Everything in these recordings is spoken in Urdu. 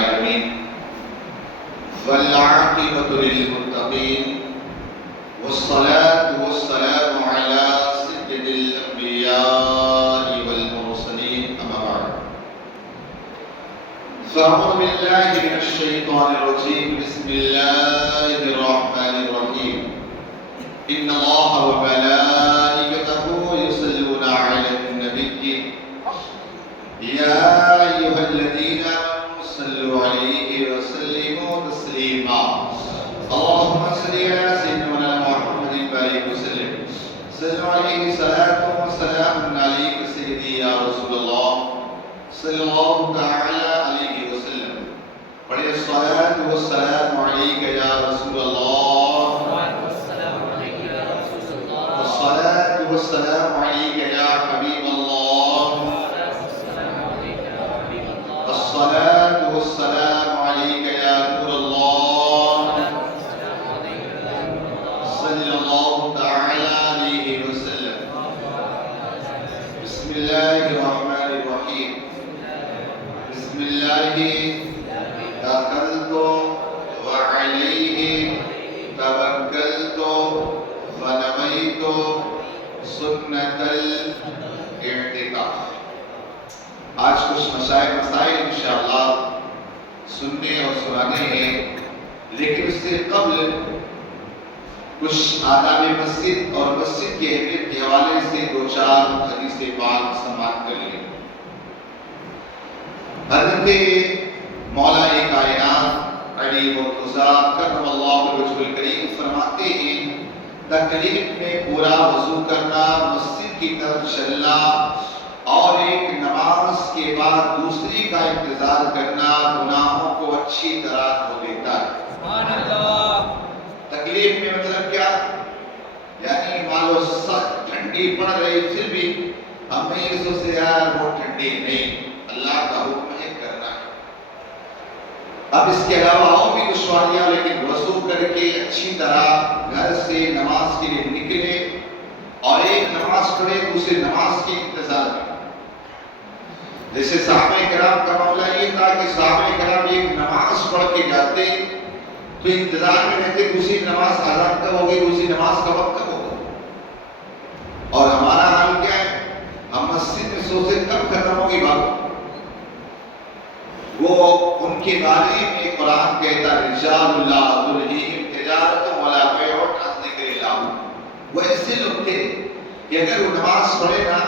العالمين والعاقبة للمتقين والصلاة والسلام على سيد الأنبياء والمرسلين أما بعد فأعوذ بالله من الشيطان الرجيم بسم الله الرحمن الرحيم إن الله وملائكته يصلون على النبي يا أيها الذين آمنوا صلوا عليه وسلموا تسليما اللهم صل على سيدنا محمد وآله وسلم صلوا عليه صلاة وسلام عليك سيدي يا رسول الله صلى الله تعالى عليه وسلم وعليه الصلاة والسلام عليك يا رسول الله والصلاة والسلام عليك يا حبيب الله الصلاة والسلام عليك يا نور الله صلى الله تعالى عليه وسلم بسم الله الرحمن الرحيم بسم الله توكلت وعليه توكلت ونويت سنة الاعتكاف. آج کچھ مسائل انشاءاللہ سننے اور سنانے ہیں، لیکن اس سے قبل کچھ آداب مسجد اور مسجد کی اہمیت کے حوالے سے دو چار حدیث پاک سماعت کر لیں۔ حضرت مولا کائنات علی مرتضیٰ کرم اللہ وجہ الکریم فرماتے ہیں تکلیف میں پورا وضو کرنا، مسجد کی طرف چلنا اور ایک نماز کے بعد دوسری کا انتظار کرنا گناہوں کو اچھی طرح دھو دیتا ہے۔ سبحان اللہ۔ تکلیف میں مطلب کیا؟ یعنی مان لو سخت ٹھنڈی پڑ رہی پھر بھی ہمیں یہ سوچتے یار وہ ٹھنڈی نہیں، اللہ کا حکم ہے کرنا ہے۔ اب اس کے علاوہ اور بھی دشواریاں، لیکن وضو کر کے اچھی طرح گھر سے نماز کے لیے نکلے اور ایک نماز پڑھے دوسری نماز کے انتظار میں۔ جیسے صحابہ کرام کا معاملہ یہ تھا کہ صحابہ کرام ایک نماز پڑھ کے جاتے تو انتظار میں رہتے دوسری نماز اذان کب ہوگی، دوسری نماز کا وقت کب ہوگا۔ اور ہمارا حال کیا ہے؟ ہم مسجد میں سوچتے کب ختم ہوگی بات۔ وہ ان کے بارے میں قرآن کہتا رجال لا تلہیہم تجارۃ ولا بیع عن ذکر اللہ، وہ ایسے لوگ تھے کہ اگر وہ نماز پڑھے نا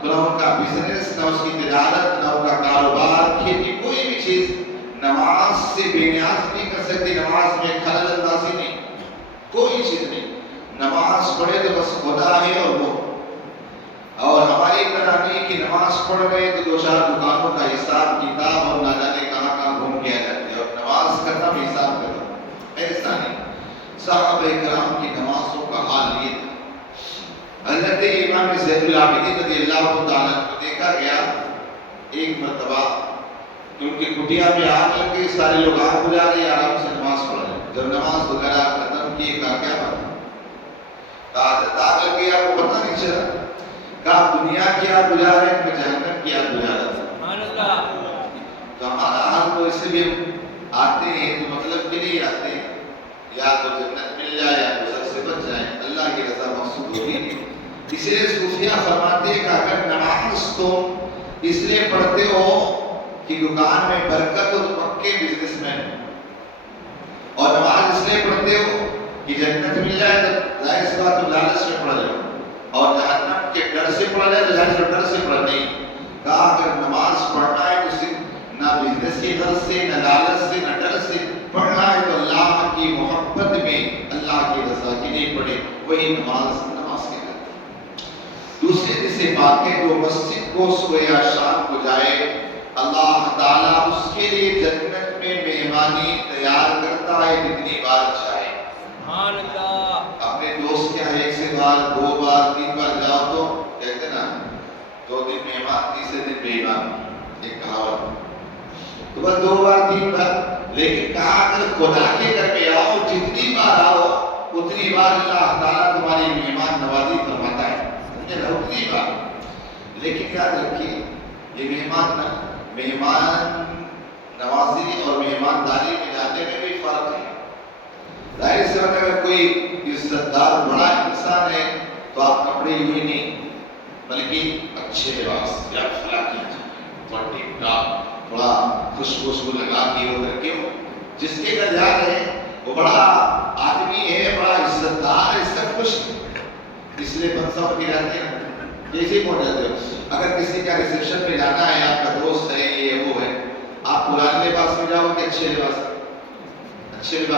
تو نہ ان کا بزنس، نہ اس کی تجارت، نہ ان کا کاروبار، کھیتی، کوئی بھی چیز نماز سے بے نیاز نہیں کر سکتی۔ نماز میں خلل اندازی نہیں، کوئی چیز نہیں۔ نماز پڑھے تو بس خدا ہے اور وہ، اور ہماری طرح نہیں کہ نماز پڑھ رہے تو دو چار دکانوں کا حساب کتاب اور نہ جانے کہاں کہاں گھوم کے آ جاتے ہیں اور نماز ختم حساب ختم، ایسا نہیں۔ صحابہ کرام کی نمازوں کا حال یہ تھا۔ حضرت امام زید العابدین رضی اللہ تعالیٰ کو دیکھا گیا ایک مرتبہ کہ ان کی کٹیا میں آگ لگ گئی، سارے لوگ آگ بجھا رہے ہیں، آرام سے نماز پڑھ رہے ہیں۔ جب نماز وغیرہ ختم کی کہا کیا بات ہے؟ آگ لگ گئی، آپ کو پتہ نہیں چلا؟ کہا دنیا کی آگ بجھا رہے ہیں، میں جہنم کی آگ بجھا رہا تھا۔ تو ہمارا حال تو اس لیے آتے ہیں تو مطلب کے لیے آتے ہیں، یا تو جنت مل جائے یا گزر سے بچ جائیں، اللہ کی رضا مقصود ہوگی نہیں۔ اس لیے صوفیہ فرماتے ہیں کہ اگر نماز تو اس لیے پڑھتے ہو کہ دکان میں برکت ہو تو پکے بزنس مین، اور نماز اس لیے پڑھتے ہو کہ جنت مل جائے تو ظاہر سی بات تو لالچ میں پڑھ جاؤ، اور جہنم کے ڈر سے پڑھ جائے تو ظاہر سی ڈر سے پڑھ نہیں۔ کہا اگر نماز پڑھنا ہے تو صرف نہ بزنس کی غرض سے، نہ لالچ سے، نہ ڈر سے پڑھنا ہے تو اللہ کی محبت میں، اللہ کی رضا کے لیے پڑھے، وہی نماز کہلاتی ہے۔ دوسری جسے بات ہے وہ مسجد کو صبح یا شام کو جائے، اللہ تعالیٰ اس کے لیے جنت میں مہمانی تیار کرتا ہے جتنی بار چاہے۔ اپنے دوست کے یہاں ایک سے بار، دو بار، تین بار جاؤ تو کہتے نا 2 دن مہمان، تیسرے دن مہمان، ایک کہاوت۔ تو بس 2 بار 3 بار، لیکن کہا اگر خدا کے گھر میں آؤ جتنی بار آؤ اتنی بار اللہ تعالیٰ تمہاری مہمان نوازی فرماتا ہے، سمجھے نا، اتنی بار۔ لیکن یاد رکھیے یہ مہمان نوازی اور ایمانداری میں جانے میں بھی فرق ہے. ظاہر سی بات ہے اگر کوئی عزت دار بڑا انسان ہے تو آپ کپڑے ہوئے نہیں بلکہ اچھے لباس یا فلاں کی تھوڑا ٹھیک ٹھاک تھوڑا خوشبو لگا کے ہو کر کے ہو. جس کے گھر جا رہے ہیں وہ بڑا آدمی ہے, بڑا عزت دار ہے, سب کچھ اس لیے پنسا کے جاتے ہیں کیسے پہنچ جاتے ہو. اگر کسی کا ریسیپشن پہ جانا ہے, آپ کا دوست ہے, یہ وہ ہے, آپ پرانے لباس میں جاؤ گے اچھے لباس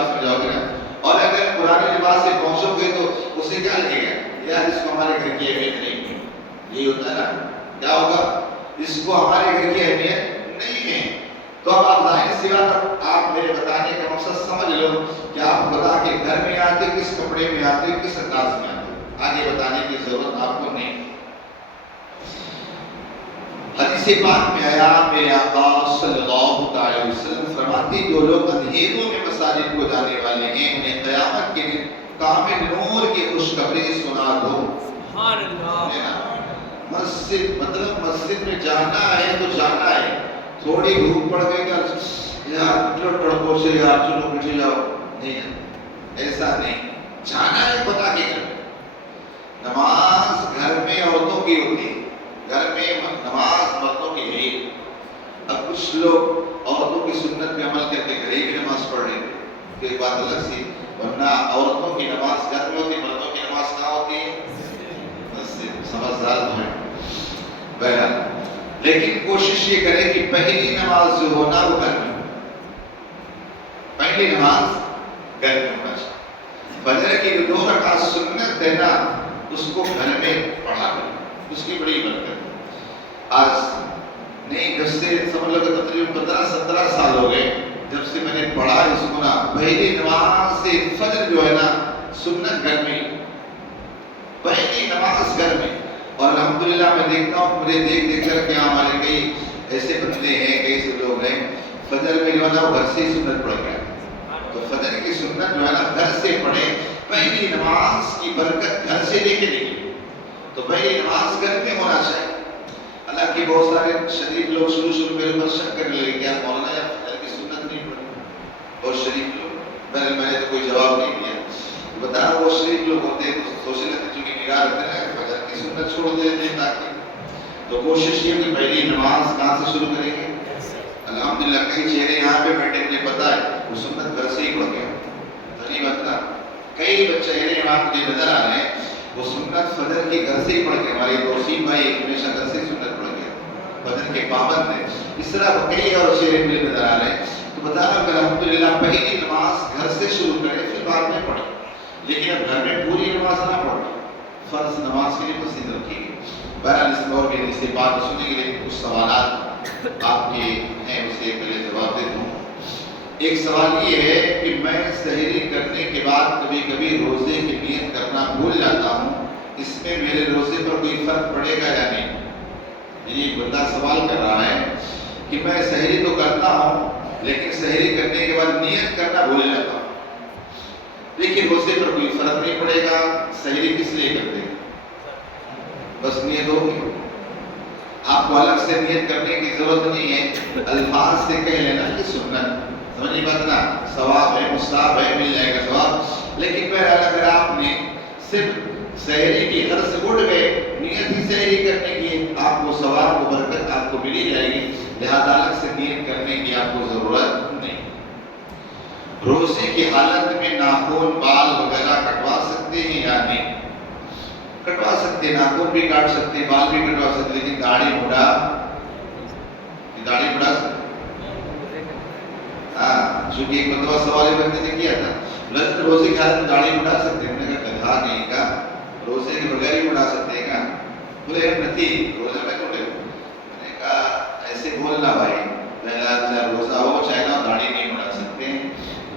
میں جاؤ گے نا. اور اگر پرانے لباس سے پہنچو گے تو اسے کیا لگے گا, یار اس کو ہمارے گھر کی اہمیت نہیں ہے. یہی ہوتا ہے نا, کیا ہوگا, اس کو ہمارے گھر کی اہمیت نہیں ہے. تو اب آپ ظاہر سی بات, آپ میرے بتانے کا مقصد سمجھ لو کہ آپ خدا کے گھر میں آتے, کس کپڑے میں آتے, کس انداز میں آتے, آگے بتانے کی ضرورت آپ کو نہیں. حدیث پاک میں آیا, میرے آقا صلی اللہ علیہ وسلم فرماتے جو لوگ اندھیروں میں مساجد کو جانے والے ہیں انہیں قیامت کے دن کامل نور کی خوشخبری سنا دو. سبحان اللہ. مسجد مطلب مسجد میں جانا ہے تو جانا ہے, تھوڑی دھوپ پڑ گئی کہ یار چلو ٹڑکو سے یار چلو بیٹھے جاؤ, نہیں, ایسا نہیں. جانا ہے خدا کے گھر. نماز گھر میں عورتوں کی ہوتی ہے, گھر میں نماز مردوں کی ہے. اب کچھ لوگ عورتوں کی سنت پہ عمل کرتے گھر ہی نماز پڑھ رہے ہیں تو ایک بات الگ سی, ورنہ عورتوں کی نماز گھر میں ہوتی, مردوں کی نماز کہاں ہوتی ہے, سمجھدار تو ہے بہرحال. لیکن کوشش یہ کریں کہ پہلی نماز جو ہونا وہ گھر میں, پہلی نماز گھر میں ہونا چاہیے. فجر کی جو 2 رکعت سنت ہے نا اس کو گھر میں پڑھا کریں, اس کی بڑی برکت. آج نہیں, جب سے سمجھ لو کہ تقریباً 15-17 سال ہو گئے جب سے میں نے پڑھا اس کو نا, پہلی نماز سے فجر جو ہے نا سنت گھر میں, پہلی نماز گھر میں. اور الحمدللہ میں دیکھتا ہوں, مجھے دیکھ کر کہ ہمارے کئی ایسے بندے ہیں, کئی سے لوگ ہیں فجر میں جو ہے نا وہ گھر سے ہی سنت پڑھ گیا. تو فجر کی سنت جو ہے نا گھر سے پڑھے, پہلی نماز کی برکت گھر سے لے کے نکلی. تو پہلی نماز گھر میں ہونا چاہیے. حالانکہ بہت سارے شریف لوگ شروع میرے اوپر شک کرنے لگے کہ یار مولانا یا فجر کی سنت نہیں پڑھی. بہت شریف لوگ, میں نے تو کوئی جواب نہیں دیا. بتا رہا وہ شریف لوگ ہوتے ہیں تو سوچنے لگتے چونکہ نگاہ رکھتے ہیں فجر کی سنت چھوڑ دیتے ہیں تاکہ. تو کوشش یہ کہ پہلی نماز کہاں سے شروع کریں گے. الحمدللہ کئی چہرے یہاں پہ بیٹھے, مجھے پتا ہے وہ سنت گھر سے ہی پڑھ گیا. غنیمت نا, کئی چہرے یہاں مجھے نظر آ رہے ہیں وہ سنت فجر کی گھر سے ہی پڑھ گئے. ہمارے توسیم بھائی ہمیشہ گھر سے ہی سنت پڑھ گئے, فجر کے پابند ہیں. اس طرح کئی اور چہرے مجھے نظر آ رہے ہیں. تو بتا رہا ہوں کہ الحمدللہ پہلی نماز گھر سے شروع کریں پھر بعد میں پڑھیں. لیکن اب گھر میں پوری نماز نہ پڑھیں, فرض نماز کے لیے مسجد رکھیے. بہرحال اس دور میں اس بات سننے کے لیے کچھ سوالات آپ کے ہیں, اسے پہلے جواب دیتا ہوں. ایک سوال یہ ہے کہ میں سحری کرنے کے بعد کبھی کبھی روزے کی نیت کرنا بھول جاتا ہوں, اس میں میرے روزے پر کوئی فرق پڑے گا یا نہیں. یہ بندہ سوال کر رہا ہے کہ میں سحری تو کرتا ہوں لیکن سحری کرنے کے بعد نیت کرنا بھول جاتا ہوں. لیکن روزے پر کوئی فرق نہیں پڑے گا. سحری کس لیے کرتے ہیں, بس نیت ہوگی, آپ کو الگ سے نیت کرنے کی ضرورت نہیں ہے. الفاظ سے کہہ لینا یہ سنت, سمجھے بات نا, ثواب ہے, مستحب ہے, مل جائے گا ثواب. لیکن بہرحال اگر آپ نے صرف سحری کی غرض سے اٹھ گئے, نیت ہی سحری کرنے کی, آپ کو ثواب کو برکت آپ کو ملی جائے گی. لہذا الگ سے نیت کرنے کی آپ کو ضرورت نہیں. روزے کی حالت میں ناخن, بال وغیرہ کٹوا سکتے ہیں یا نہیں. کٹوا سکتے ہیں, ناخن بھی کاٹ سکتے ہیں, بال بھی کٹوا سکتے ہیں, لیکن داڑھی بڑھا سکتے. ہاں, چونکہ ایک مرتبہ سوال بندے نے کیا تھا, روزے کی حالت میں داڑھی بڑھا سکتے ہیں. میں نے کہا گدھا نہیں کا, روزے کے بغیر ہی بڑھا سکتے ہیں کیا. بولے نہیں, روزے میں تو. میں نے کہا ایسے بولنا بھائی, روزہ ہو چاہے نا, داڑھی نہیں بڑھا سکتے.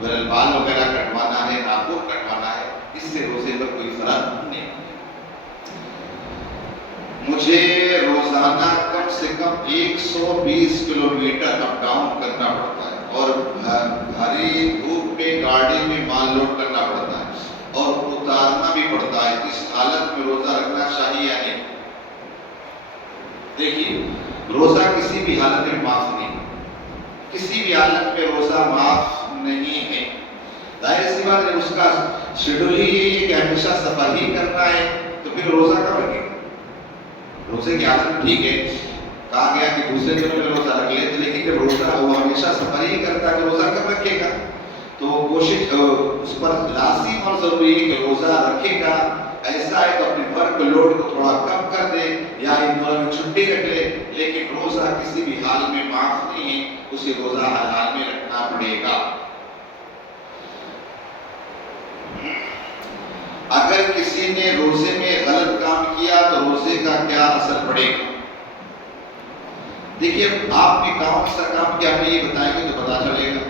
بال وغیرہ کٹوانا ہے, ناخن کٹوانا ہے, اس سے روزے پر کوئی فرق نہیں. مجھے روزانہ کم سے کم 120 کلومیٹر اپ ڈاؤن کرنا پڑتا ہے اور بھاری دھوپ میں گاڑی میں مال لوڈ کرنا پڑتا ہے اور اتارنا بھی پڑتا ہے. اس حالت میں روزہ رکھنا چاہیے یا نہیں. دیکھیے, روزہ کسی بھی حالت میں معاف نہیں. کسی بھی حالت میں روزہ معاف نہیں ہے. ظاہر سی بات ہے اس کا شیڈول ہی یہی ہے کہ ہمیشہ سفر ہی کرنا ہے تو پھر روزہ کب رکھے گا؟ روزے کی حالت ٹھیک ہے کہا گیا کہ دوسرے دنوں میں روزہ رکھ لیتے لیکن جب روزہ وہ ہمیشہ سفر ہی کرتا ہے تو روزہ کب رکھے گا؟ تو کوشش اس پر لازم اور ضروری ہے کہ روزہ رکھے گا. ایسا ہے تو اپنے ورک لوڈ کو تھوڑا کم کر دے یا ان دنوں میں چھٹی رکھ لے لیکن روزہ کسی بھی حال میں معاف نہیں ہے. اسے روزہ ہر حال میں رکھنا پڑے گا. اگر کسی نے روزے میں غلط کام کیا تو روزے کا کیا اثر پڑے گا؟ دیکھیے آپ نے کون سا کام کیا ہمیں یہ بتائیں گے تو پتا چلے گا.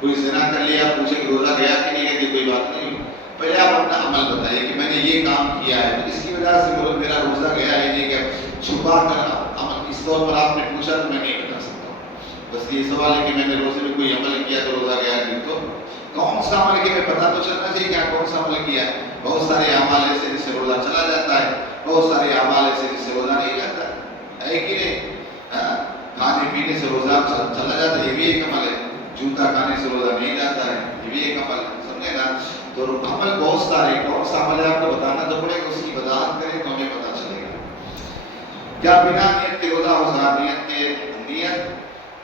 کوئی زنا کر لیا پوچھے کہ روزہ گیا کہ نہیں گیا کوئی بات نہیں. پہلے آپ اپنا عمل بتائیے کہ میں نے یہ کام کیا ہے تو اس کی وجہ سے میرا روزہ گیا ہے نہیں گیا. چھپا کر عمل اس طور پر آپ نے پوچھا تو میں نہیں بتا سکتا. بس یہ سوال ہے کہ میں نے روزے میں کوئی عمل کیا تو روزہ گیا نہیں تو کون سا عمل کیا پتا تو چلنا چاہیے کیا کون سا عمل کیا ہے. بہت سارے اعمال ایسے جس سے روزہ چلا جاتا ہے بہت سارے اعمال ایسے جس سے روزہ نہیں جاتا ہے کہ نہیں. کھانے پینے سے روزہ چلا جاتا ہے یہ بھی ایک عمل ہے. جوتا کھانے سے روزہ نہیں جاتا ہے یہ بھی ایک عمل ہے. سمجھے نا. تو عمل بہت سارے کون سا عمل ہے آپ کو بتانا تو پڑے گا. اس کی وضاحت کریں تو ہمیں پتا چلے گا. کیا بنا نیت کے روزہ ہو سکتا؟ نیت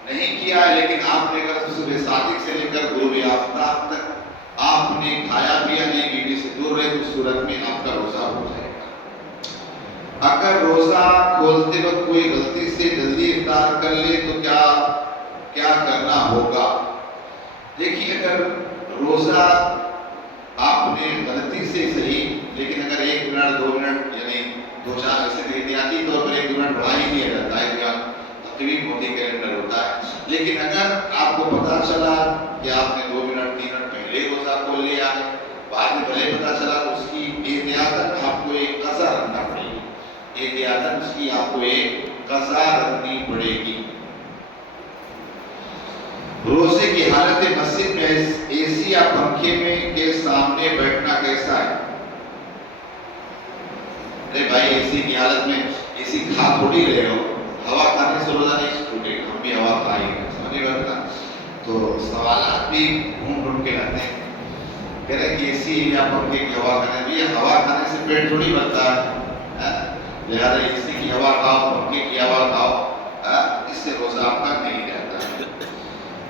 نہیں کیا ہے لیکن آپ نے اگر صبح صادق سے لے کر غروب آفتاب تک آپ نے کھایا پیا نہیں بیوی سے دور رہے تو اس صورت میں آپ کا روزہ ہو جائے گا. اگر روزہ کھولتے وقت کوئی غلطی سے جلدی افطار کر لے تو کیا کرنا ہوگا؟ دیکھیے اگر روزہ آپ نے غلطی سے صحیح لیکن اگر 1 منٹ 2 منٹ یعنی 2-4 ایسے احتیاطی طور پر 1 منٹ بڑھا ہی دیا جاتا ہے کہ تقریب ہوتی کیلنڈر ہوتا ہے. لیکن اگر آپ کو پتا چلا کہ آپ نے 2 منٹ 3 منٹ پہلے روزہ کھول لیا ہے بعد میں بھلے پتا چلا تو اس کی احتیاطاً آپ کو ایک قضا رکھنا پڑے گی. احتیاطاً اس کی آپ کو ایک قضا رکھنی پڑے گی. روزے کی حالت مسجد میں اے سی یا پنکھے میں کے سامنے بیٹھنا کیسا ہے؟ ارے بھائی اے سی کی حالت میں اے سی کھا تھوڑی رہے ہو. ہوا کھانے سے روزہ نہیں چھوٹے گا. ہم بھی ہوا کھائیں گے سمجھے گا. تو سوالات بھی ڈھونڈ ڈھونڈ کے لاتے ہیں. کہہ رہے کہ اے سی یا پنکھے کی ہوا کھانے بھی ہوا کھانے سے پیٹ تھوڑی بھرتا ہے. لہٰذا اے سی کی ہوا کھاؤ پنکھے کی ہوا کھاؤ اس سے روزہ آپ کا نہیں رہتا ہے.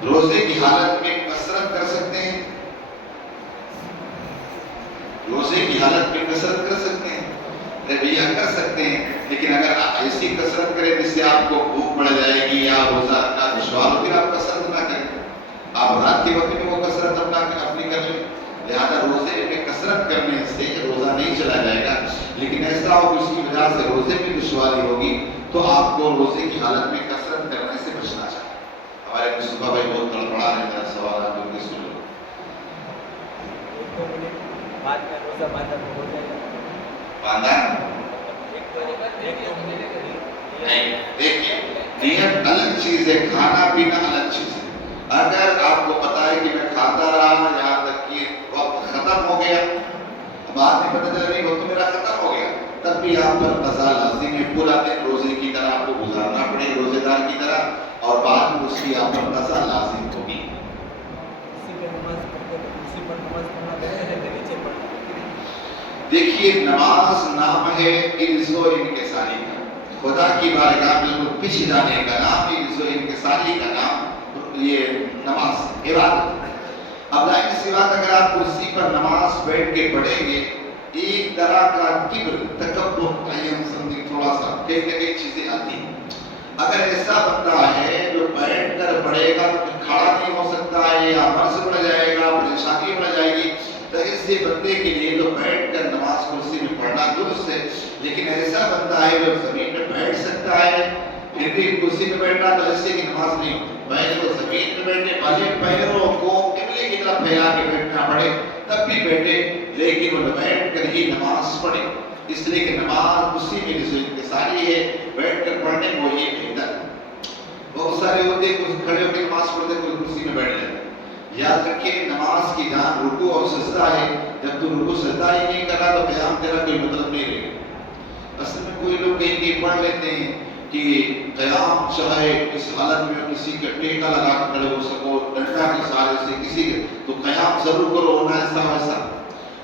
روزے کی حالت میں کثرت کر سکتے ہیں. روزے کی حالت میں کثرت کر سکتے ہیں بھیا کر سکتے ہیں لیکن اگر آپ ایسی کثرت کریں جس سے آپ کو بھوک بڑھ جائے گی یا روزہ رکھنا دشوار ہو پھر آپ کثرت نہ کریں. آپ رات کے وقت میں وہ کثرت اپنی کر لیں. لہٰذا روزے میں کثرت کرنے سے روزہ نہیں چلا جائے گا لیکن ایسا ہو کہ اس کی وجہ سے روزے میں دشواری ہوگی تو آپ کو روزے کی حالت میں کثرت کرنے سے بچنا چاہیے. ہمارے مصطفیٰ بھائی بہت تڑپڑا رہے ہیں سوال آپ ان کے سن لو. نہیں دیکھیے نیت الگ چیز ہے کھانا پینا الگ چیز ہے. اگر آپ کو پتا ہے کہ میں کھاتا رہا یہاں تک کہ وقت ختم ہو گیا بعد میں پتہ چلا نہیں وقت میرا ختم ہو گیا تب بھی آپ پر قضا لازم ہے. پورا دن روزے کی طرح آپ کو گزارنا پڑے روزے دار کی طرح اور بعد میں اس کی آپ پر قضا لازم ہوگی. دیکھیے نماز نام ہے عز و انکساری کا. خدا کی بارگاہ بالکل پچھ جانے کا نام عز و انکساری کا نام یہ نماز عبادت. اب ظاہر سی بات اگر آپ کرسی پر نماز بیٹھ کے پڑھیں گے ایک طرح کا کبر تکبر تھوڑا سا کئی نہ کئی چیزیں آتی ہیں. اگر ایسا بندہ ہے جو بیٹھ کر پڑھے گا تو کھڑا نہیں ہو سکتا ہے یا مرض بڑھ جائے گا پریشانی بڑھ جائے گی تو ایسے بندے کے لیے جو بیٹھ کر نماز کرسی میں پڑھنا درست ہے. لیکن ایسا بندہ ہے جو زمین میں بیٹھ سکتا ہے پھر بھی کرسی میں بیٹھنا تو ایسے کی نماز نہیں ہوتی. پہلے وہ زمین میں بیٹھے بھلے پیروں کو قبلے کی طرف پھیلا کے بیٹھنا پڑے تب بھی بیٹھے لیکن وہ بیٹھ کر ہی نماز پڑھے. اس لیے کہ نماز اسی میں جس انکساری ہے بیٹھ کر پڑھنے کو یہ بہتر. بہت سارے ہوتے ہیں کچھ کھڑے ہو کے نماز پڑھتے کوئی کرسی میں بیٹھ جاتے. یاد رکھیے نماز کی جان رکوع اور سجدہ ہے. جب تو رکوع سجدہ ہی نہیں کر رہا تو قیام تیرا کوئی مطلب نہیں رہے گا. اصل میں کوئی لوگ کہیں پڑھ لیتے ہیں کہ قیام چاہے اس حالت میں کسی کا ٹیکا لگا کے کھڑے ہو سکو، ڈنڈا کے سہارے سے کسی کے، تو قیام ضرور کرو، ہونا ایسا ویسا۔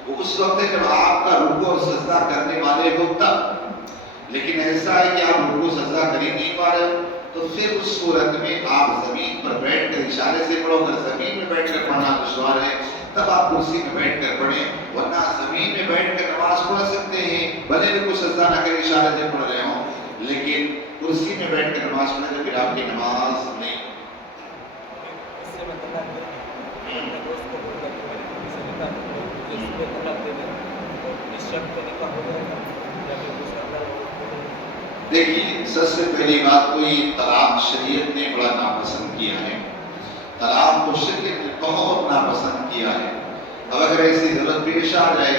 وہ اس وقت ہے جب آپ کا رکوع اور سجدہ کرنے والے ہو تب، لیکن ایسا ہے کہ آپ رکوع سجدہ کر ہی نہیں پا رہے ہو، تو پھر اس صورت میں آپ زمین پر بیٹھ کر اشارے سے پڑھو۔ اگر زمین میں بیٹھ کر پڑھنا دشوار ہے تب آپ کرسی میں بیٹھ کر پڑھیں، ورنہ زمین میں بیٹھ کر نماز پڑھ سکتے ہیں، بھلے رکوع سجدہ نہ کرے، اشارے سے پڑھ رہے ہوں، لیکن کرسی میں بیٹھ کر نماز پڑھنے سے پھر آپ کی نماز نہیں۔ دیکھیے، سب سے پہلی بات تو یہ طلاق شریعت نے بڑا ناپسند کیا ہے، طلاق کو شریعت نے بہت ناپسند کیا ہے۔ اب اگر ایسی ضرورت پیش آ جائے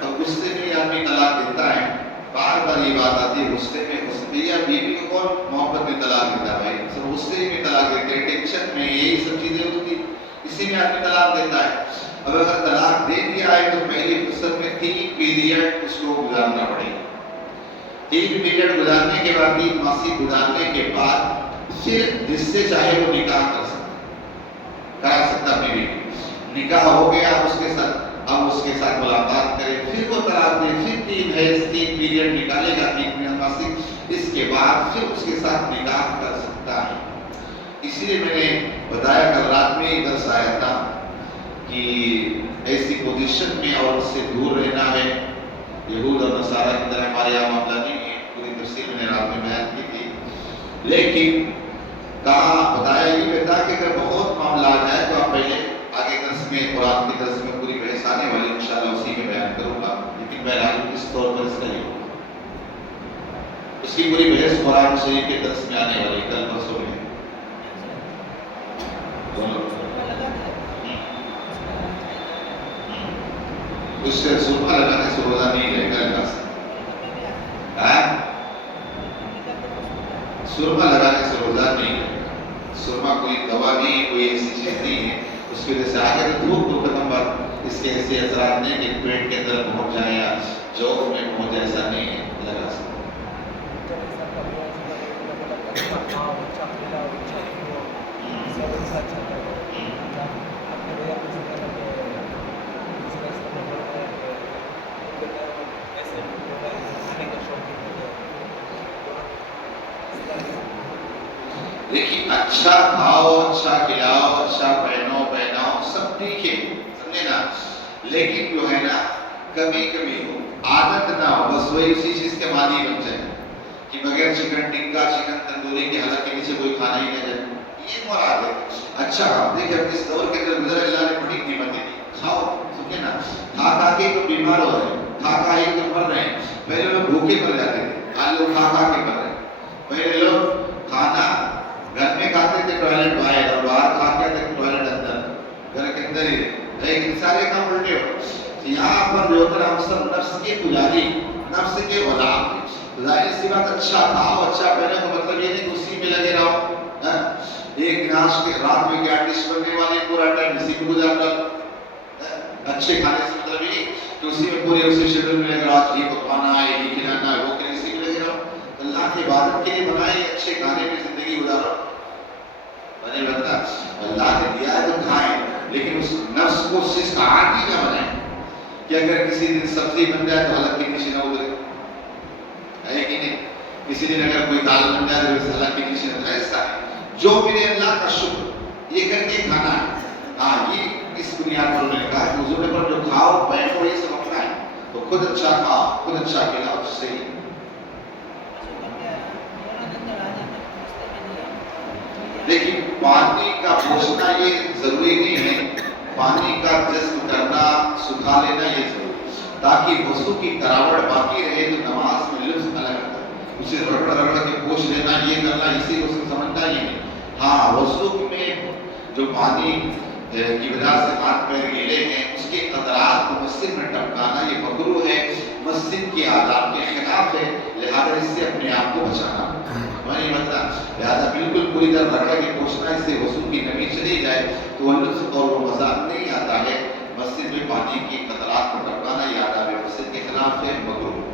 تو غصے میں آدمی طلاق دیتا ہے، بار بار یہ بات آتی ہے غصے میں، یا بیوی کو کون محبت میں طلاق دیتا ہے؟ بھائی سب غصے میں طلاق دیتے ہیں، ٹینشن میں یہی سب چیزیں ہوتی، اسی میں آدمی طلاق دیتا ہے۔ اب اگر طلاق دے دیا ہے تو پہلی فرصت میں 3 پیریڈ اس کو گزارنا پڑے گا۔ 3 پیریڈ گزارنے کے بعد، 3 ماسی گزارنے کے بعد پھر جس سے چاہے وہ نکاح کرا سکتا اپنی بیوی، نکاح ہو گیا اس کے ساتھ، اب اس کے ساتھ ملاقات کرے، پھر وہ طلاق دے، پھر 3 پیریڈ نکالے گا، 3 ماسی، اس کے بعد پھر اس کے ساتھ نکاح کر سکتا ہے۔ اسی لیے میں نے بتایا کل رات میں درس آیا تھا کہ ایسی پوزیشن میں عورت سے دور رہنا ہے، یہود اور نصارہ کی طرح ہمارے یہاں معاملہ نہیں ہے، پوری تفصیل میں نے رات میں بیان کی تھی، لیکن کہا بتایا یہ بیٹا کہ اگر بہت معاملہ آ جائے تو آپ پہلے آگے درس میں، قرآن کے درس میں پوری بحث آنے والی انشاءاللہ اسی میں بیان کروں گا، لیکن بہرحال اس طور پر اس کا یہ اس کی پوری بحث قرآن شریف کے درس میں آنے والی کل پرسوں میں۔ اس سے سرما لگانے سے روزہ نہیں رہے گا، لگا سکتا، سرما لگانے سے روزہ نہیں رہے گا۔ سرما کوئی دوا نہیں، کوئی ایسی چیز نہیں ہے، اس کی وجہ سے آگے دھوپ دو قدم بعد اس کے ایسے اثرات نہیں کہ پیٹ کے اندر پہنچ جائے یا جوف میں پہنچ جائے، ایسا نہیں ہے، لگا سکتا۔ دیکھیے، اچھا کھاؤ، اچھا کھلاؤ، اچھا پہناؤ، سب ٹھیک ہے، سمجھے نا، لیکن جو ہے نا کبھی کبھی ہو، عادت نہ ہو، بس وہی اسی چیز کے مادی بن جائے کہ بغیر چکن ٹکا، چکن تندوری کے حلق کے نیچے کوئی کھانا ہی نہ جائے، یہ مراد ہے۔ اچھا کھاؤ، دیکھیں اب اس دور کے اندر گزر اللہ نے بڑی قیمتیں دی، کھاؤ، سمجھے نا، کھا کے تو بیمار ہو رہے ہیں، کھا ہی تو مر رہے ہیں، پہلے لوگ بھوکے مر جاتے تھے، آج لوگ کھا کے مر رہے ہیں۔ پہلے لوگ کھانا گھر میں کھاتے تھے ٹوائلٹ باہر، اور باہر کھا کے تھے ٹوائلٹ اندر، گھر کے اندر ہی، لیکن سارے کام الٹے ہو۔ یہاں پر جو ہے ہم سب نفس کی پجاری، نفس کے غلام، ظاہر سی بات، اچھا کھاؤ، اچھا پہنو کا مطلب یہ نہیں کہ اسی میں لگے رہو، ایک دن آج کے رات میں کیا ڈش بننے والی پورا ٹائم اسی میں گزار ڈالو، اچھے کھانے سے مطلب یہ کہ اسی میں پورے اسی شیڈول میں لگے رہو، آج یہ پکوانا ہے، یہ کھلانا ہے، وہ کھلانا، اسی میں لگے رہو۔ اللہ کی عبادت کے لیے بنائے اچھے کھانے میں زندگی گزارو، بنے بتا اللہ نے دیا ہے تو کھائیں، لیکن اس نفس کو صرف عادی نہ بنائیں کہ اگر کسی دن سبزی بن جائے تو حلق کے نیچے نہ اترے، ہے کہ نہیں؟ کسی دن اگر کوئی دال بن جائے تو اس حلق کے نیچے نہ اترے، ایسا ہے جو میرے اللہ کا شکر یہ کر کے کھانا ہے۔ ہاں، یہ اس بنیاد پر میں نے کہا کہ حضور پر جو کھاؤ پہنو یہ سب اپنا ہے، تو خود اچھا کھاؤ، خود اچھا کھلاؤ، صحیح۔ لیکن پانی کا پوچھنا یہ ضروری نہیں ہے، پانی کا جذب کرنا، سکھا لینا یہ ضروری ہے، تاکہ وضو کی تراوٹ باقی رہے تو نماز میں لفظ نہ لگتا، اسے رگڑ رگڑ کے پوچھ لینا، یہ کرنا، اسی کو سمجھنا ہی نہیں۔ ہاں، وضو میں جو پانی کی وجہ سے ہاتھ پیر گیلے ہیں، اس کے قطرات کو مسجد میں ٹپکانا یہ مکروہ ہے، مسجد کے آداب کے خلاف ہے، لہذا اس سے اپنے آپ کو بچانا، نہیں مطلب لہذا بالکل پوری طرح رگڑ کے پوچھنا، اس سے وضو کی نمی چلی جائے تو وہ لطف اور وہ مزہ نہیں آتا ہے۔ مسجد میں پانی کی قطرات کو ٹپکانا یہ آداب مسجد کے خلاف ہے، مکروہ۔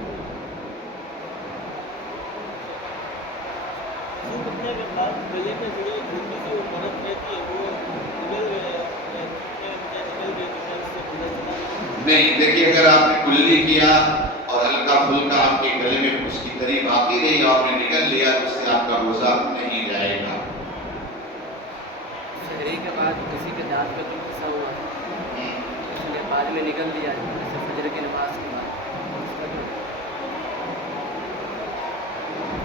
وضو کرنے کے بعد گلے میں جو چھوٹی سی وہ پرت رہتی ہے وہ نکل گئی تو اس سے پتہ چلا نہیں. دیکھیے اگر آپ نے کلی کیا اور ہلکا پھلکا آپ کے گلے میں اس کی تری باقی رہی اور آپ نے نکل لیا تو اس سے آپ کا روزہ نہیں جائے گا. شہری کے بعد کسی کے دانت پہ کچھ پھنسا ہوا اس نے بعد میں نکل دیا جیسے فجر کی نماز کے بعد.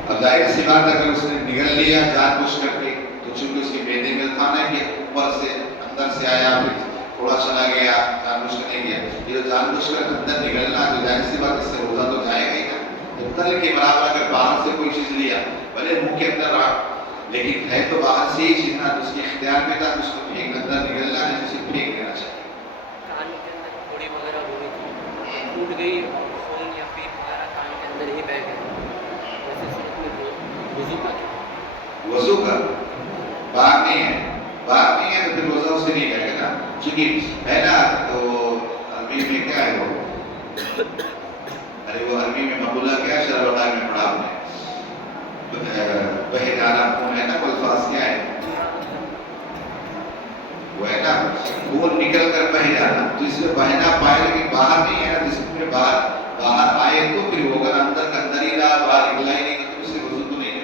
اب ظاہر سی بات اگر اس نے نگل لیا جان بوجھ کر کے تو چونکہ اس کے معدے میں تھا نا کہ اوپر سے اندر سے آیا پھر تھوڑا چلا گیا جان بوجھ کر نہیں گیا. یہ جو جان بوجھ کر اندر نگلنا تو ظاہر سی بات اس سے روزہ تو جائے گا ہی نا. تل کے برابر اگر باہر سے کوئی چیز لیا بھلے منہ کے اندر رہا لیکن ہے تو باہر سے ہی چیز نا تو اس کے اختیار میں تھا تو اس کو پھینک اندر نگلنا ہے اسے پھینک دینا چاہیے. کان کے اندر تھوڑی وغیرہ ہو گئی تھی ٹوٹ گئی خون یا پیپ وغیرہ کان کے اندر ہی بہہ گیا ویسے صورت میں وضو کا وضو کا باہر نہیں ہے تو پھر روزہ اس سے نہیں جائے گا نا. چونکہ ہے نا تو عربی میں کیا ہے وہ عربی میں مقولہ کیا شرح العقائد میں پڑھا آپ نے بہہ جانا خون ہے نا وہ الفاظ کیا ہے وہ ہے نا خون نکل کر بہہ جانا تو اس میں بہنا پائے لیکن باہر نہیں ہے نا جس میں باہر آئے تو پھر وہ اگر اندر کا اندر ہی رہا باہر نکلا ہی نہیں تو اس سے وضو تو نہیں ہے.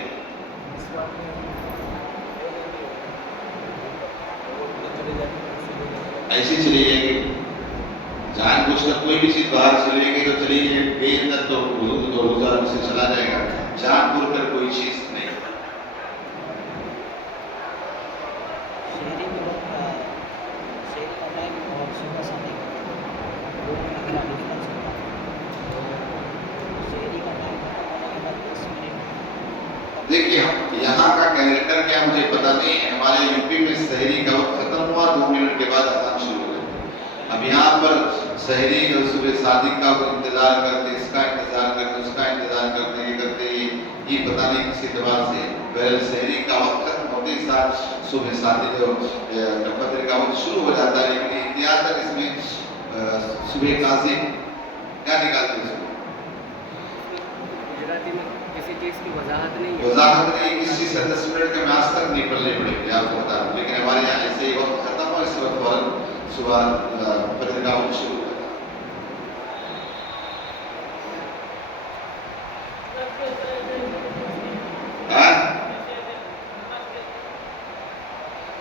ایسی چلی جائے گی جان بوجھ کر کوئی بھی چیز باہر چلے گی تو چلی گئی اندر تو روزہ سے چلا جائے گا. جان بوجھ کر کوئی چیز نہیں. شہری کے وقت شہری کا ٹائم اور صبح شادی شہری کا ٹائم ہونے کے بعد 10 منٹ. دیکھیے یہاں کا کیلنڈر کیا مجھے پتا نہیں ہے. ہمارے یو پی میں سحری کا وقت ختم ہوا 2 منٹ کے بعد اذان شروع ہو گئی. اب یہاں پر سحری اور صبح صادق کا انتظار کرتے اس کا انتظار کرتے اس کا انتظار کرتے یہ پتہ نہیں کس اعتبار سے پہلے سحری کا وقت ختم ہوتے ہی ساتھ صبح صادق فجر کا وقت شروع ہو جاتا ہے. لیکن احتیاط تک اس میں صبح کاظم کیا نکالتے ہیں گجراتی میں کسی چیز کی وضاحت نہیں ہے. وضاحت نہیں کس چیز سے 10 منٹ کے میں آج تک نہیں پڑھنے پڑے گی آپ کو بتا رہا ہوں. لیکن ہمارے یہاں ایسے ہی وقت ختم ہو اس وقت فوراً صبح فجر کا وقت شروع ہوتا ہے.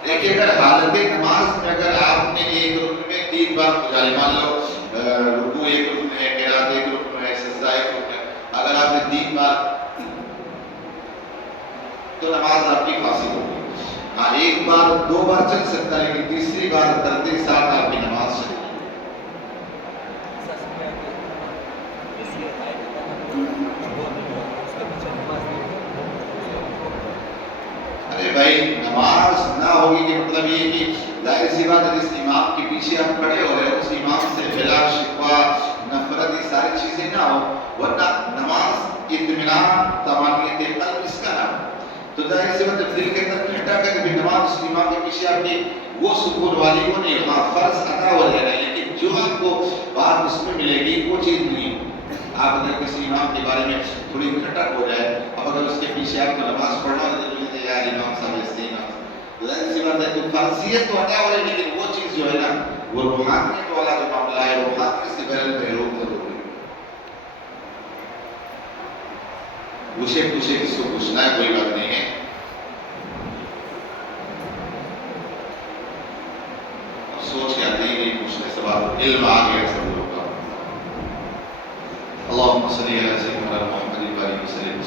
دیکھیے اگر حالت نماز میں اگر آپ نے ایک رکن میں 3 بار پڑھا مان لو رکوع ایک رکن ہے قرات ایک رکن ہے سجدہ ایک رکن ہے اگر آپ نے 3 بار تو نماز آپ کی فاسد ہوگی. ہاں 1 بار 2 بار چل سکتا ہے لیکن تیسری بار کرتے ساتھ آپ کی نماز چلے گی. ارے بھائی نماز نہ ہوگی کہ مطلب یہ کہ ظاہر سی بات ہے جس امام کے پیچھے آپ کھڑے ہو رہے ہو اس امام سے بلا شکوہ نفرت یہ ساری چیزیں نہ ہو ورنہ نماز اطمینان طمانینت قلب اس کا نام. تو ظاہر سی بات دل کے اندر کھٹا کر بھی نماز اس امام کے پیچھے آپ کی وہ سکون والی وہ نہیں ہاں فرض ادا ہو جائے گا لیکن جو آپ کو بات اس میں ملے گی وہ چیز نہیں. آپ اگر کسی امام کے بارے میں تھوڑی کھٹک ہو جائے اب اگر اس کے پیچھے آپ کو نماز پڑھنا ہو تو یار امام صاحب ایسے امام ظاہر سی بات ہے تو فرضیت تو ہٹا ہو رہی لیکن وہ چیز جو ہے نا وہ روحانیت والا جو معاملہ ہے روحانیت سے بہرل میں روک ضروری ہے. پوچھے کس کو پوچھنا ہے کوئی بات نہیں ہے. سوچ کے آتے ہی نہیں پوچھنے سے بات علم آ گیا سب لوگ کا. اللہم صلی علی سیدنا محمد وعلی آلہ وسلم.